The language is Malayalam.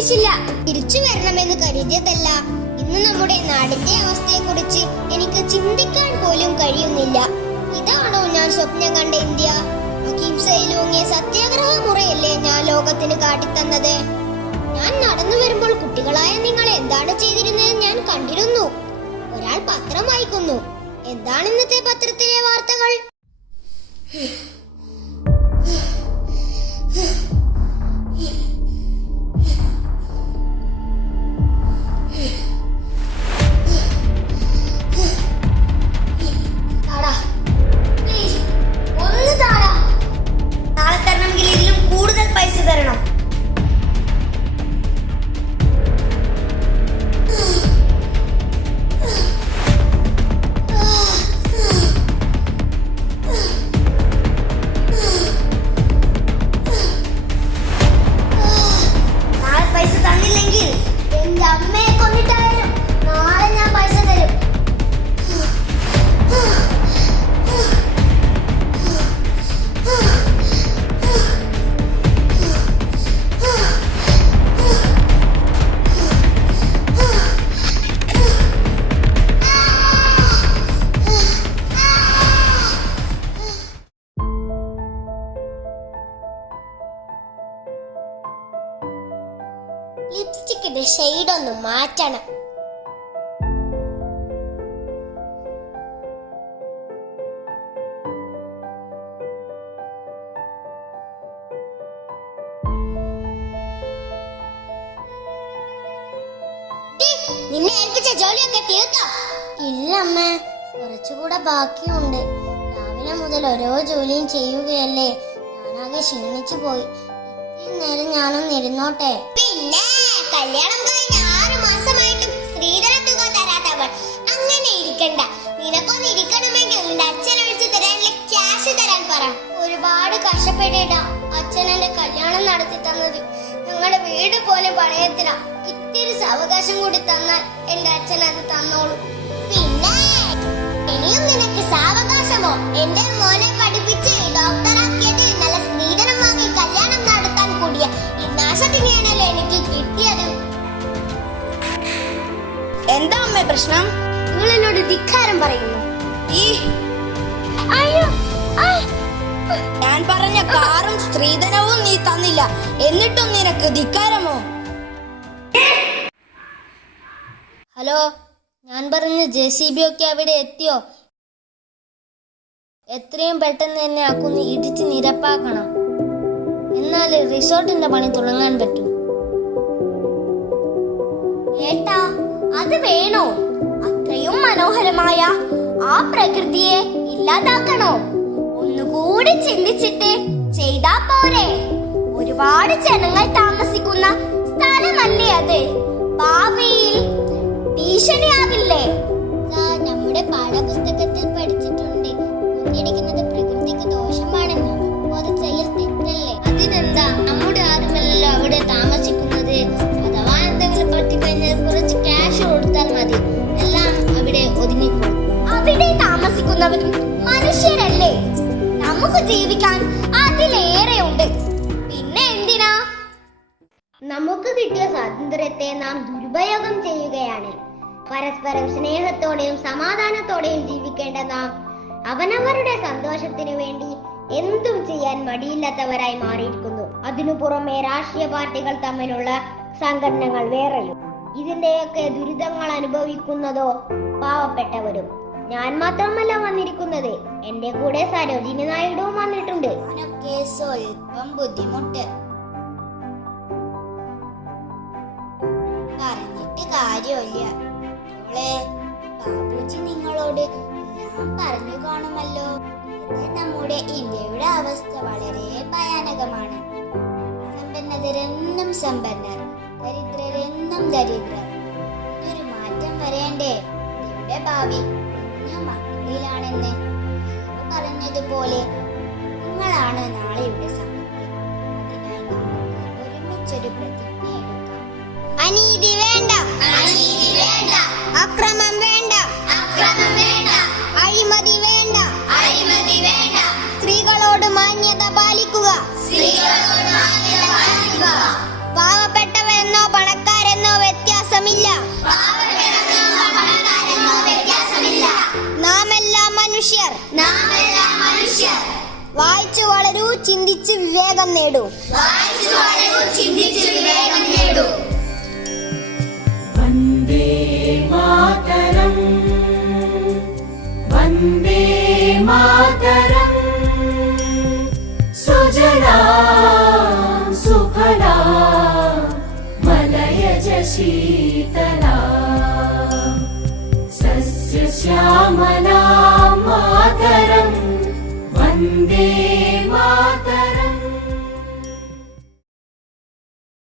പ്രതീക്ഷിച്ചില്ല. തിരിച്ചു വരണമെന്ന് കരുതിയതല്ല. ഇന്ന് നമ്മുടെ നാടിന്റെ അവസ്ഥയെക്കുറിച്ച് എനിക്ക് ചിന്തിക്കാൻ പോലും കഴിയുന്നില്ല. ഇതാണോ ഞാൻ സ്വപ്നം കണ്ട ഇന്ത്യ? അഹിംസയിലൂങ്ങിയ സത്യാഗ്രഹ മുറയല്ലേ ഞാൻ ലോകത്തിന് കാട്ടിത്തന്നത്? ഞാൻ നടന്നു വരുമ്പോൾ കുട്ടികളായ നിങ്ങൾ എന്താണ് ചെയ്തിരുന്നത് ഞാൻ കണ്ടിരുന്നു. ഒരാൾ പത്രം വായിക്കുന്നു. എന്താണ് ഇന്നത്തെ പത്രത്തിലെ വാർത്തകൾ? നാളെ തരണമെങ്കിൽ ഇതിലും കൂടുതൽ പൈസ തരണം. ലിപ്സ്റ്റിക്കിന്റെ ഷെയ്ഡ് ഒന്ന് മാറ്റണം. നിന്നെ ഏൽപ്പിച്ച ജോലിയൊക്കെ തീർത്തോ? ഇല്ല അമ്മേ, കുറച്ചുകൂടെ ബാക്കിയുണ്ട്. രാവിലെ മുതൽ ഓരോ ജോലിയും ചെയ്യുകയല്ലേ, ഞാനാകെ ക്ഷീണിച്ചു പോയി. ഇത്തിരി നേരം ഞാനൊന്ന് ഇരുന്നോട്ടെ. പിന്നെ കല്യാണം കഴിഞ്ഞ 6 മാസമായിട്ടും സ്ത്രീധന തുക തരാത്തവൾ അങ്ങനെ ഇരിക്കണ്ട. നിനക്കൊന്ന് ഇരിക്കണമെങ്കിൽ നിന്റെ അച്ഛൻ ഒഴിച്ചു തരാനുള്ള ക്യാഷ് തരാൻ പറ. ഒരുപാട് കഷ്ടപ്പെട്ടിട്ട അച്ഛൻ എന്റെ കല്യാണം നടത്തി തന്നത്. ഞങ്ങളുടെ വീട് പോലെ പണയത്തില. ഇത്തിരി സാവകാശം കൂടി തന്നാൽ എന്റെ അച്ഛൻ അത് തന്നോളൂ. പിന്നെ ഇനിയും നിനക്ക് സാവകാശമോ? എന്റെ മോനെ പഠിപ്പിച്ച് ഡോക്ടറാക്കിയത് നല്ല സ്ത്രീധനം വാങ്ങി കല്യാണം നടത്താൻ കൂടിയ ഈ നാശത്തിനെയാണല്ലോ എനിക്ക് കിട്ടിയത്. എന്താ അമ്മേ പ്രശ്നം? നിങ്ങൾ എന്നോട് ധിക്കാരം പറയുന്നു. ഞാൻ പറഞ്ഞ കാറും സ്ത്രീധനവും നീ തന്നില്ല, എന്നിട്ടും നിനക്ക് ധിക്കാരമോ? ഹലോ, ഞാൻ പറഞ്ഞ JCB ഒക്കെ അവിടെ എത്തിയോ? എത്രയും പെട്ടെന്ന് തന്നെ ആക്കുന്ന് ഇടിച്ച് നിരപ്പാക്കണം. എന്നാൽ റിസോർട്ടിന്റെ പണി തുടങ്ങാൻ പറ്റൂ. ഏട്ടാ, അത് വേണോ? അത്രയും മനോഹരമായ ആ പ്രകൃതിയെ ഇല്ലാതാക്കണോ? ഒന്നുകൂടി ചിന്തിച്ചിട്ട് ചെയ്താ പോരെ? ഒരുപാട് ജനങ്ങൾ താമസിക്കുന്ന സ്ഥലമല്ലേ അത്? ഭാവിയിൽ ഭീഷണിയാവില്ലേ? നമ്മുടെ പാഠപുസ്തകത്തിൽ പഠിച്ചിട്ടുണ്ട്, കുഞ്ഞിടിക്കുന്നത് പ്രകൃതിക്ക് ദോഷമാണെന്ന്. അത് ചെയ്യൽ തെറ്റല്ലേ? അതിനെന്താ, നമ്മുടെ ആരുമല്ലല്ലോ അവിടെ താമസിക്കുന്നത്. അഥവാ എന്തെങ്കിലും പറ്റിക്കഴിഞ്ഞാൽ കുറച്ച് ക്യാഷ് കൊടുത്താൽ മതി, എല്ലാം അവിടെ ഒതുങ്ങിക്കോളും. അവിടെ താമസിക്കുന്നവരും മനുഷ്യരല്ലേ? നമുക്ക് ജീവിക്കാൻ അതിലേറെ ഉണ്ട്. പിന്നെ എന്തിനാ? നമുക്ക് കിട്ടിയ സ്വാതന്ത്ര്യത്തെ നാം ദുരുപയോഗം ചെയ്യുകയാണ്. പരസ്പരം സ്നേഹത്തോടെയും സമാധാനത്തോടെയും ജീവിക്കേണ്ട നാം അവനവരുടെ സന്തോഷത്തിനു വേണ്ടി എന്തും ചെയ്യാൻ മടിയില്ലാത്തവരായി മാറിയിരിക്കുന്നു. അതിനു പുറമെ രാഷ്ട്രീയ പാർട്ടികൾ തമ്മിലുള്ള സംഘടനകൾ വേറെയും. ഇതിന്റെയൊക്കെ ദുരിതങ്ങൾ അനുഭവിക്കുന്നതോ പാവപ്പെട്ടവരും. ഞാൻ മാത്രമല്ല വന്നിരിക്കുന്നത്, എന്റെ കൂടെ സരോജിനി നായിഡുവും വന്നിട്ടുണ്ട്. അതിനൊക്കെ സ്വല്പം ബുദ്ധിമുട്ട്. പറഞ്ഞിട്ട് കാര്യമില്ല. ബാബുജി നിങ്ങളോട് എല്ലാം പറഞ്ഞു കാണുമല്ലോ. നമ്മുടെ ഇന്ത്യയുടെ അവസ്ഥ വളരെ ഭയാനകമാണ്. സമ്പന്നരെന്നും സമ്പന്നർ, ദരിദ്രരെന്നും ദരിദ്രർ. ഒരു മാറ്റം വരേണ്ടേ? ഇന്ത്യയുടെ ഭാവി കുഞ്ഞു മക്കളിലാണെന്ന് പറഞ്ഞതുപോലെ നിങ്ങളാണ് നാളെയുടെ സമ്പത്ത്. അതിനാൽ നമുക്ക് ഒരുമിച്ചൊരു പ്രതിജ്ഞ എടുക്കാം. അനീതി വേണ്ട, അനീതി വേണ്ട. അക്രമം വേണ്ട, അക്രമം വേണ്ട. അഴിമതി വേണ്ട, അഴിമതി വേണ്ട. സ്ത്രീകളോട് മാന്യത പാലിക്കുക, സ്ത്രീകളോട് മാന്യത പാലിക്കുക. പാവപ്പെട്ടവരെന്നോ വായിച്ചു വളരൂ, ചിന്തിച്ച് വിവേകം നേടൂ.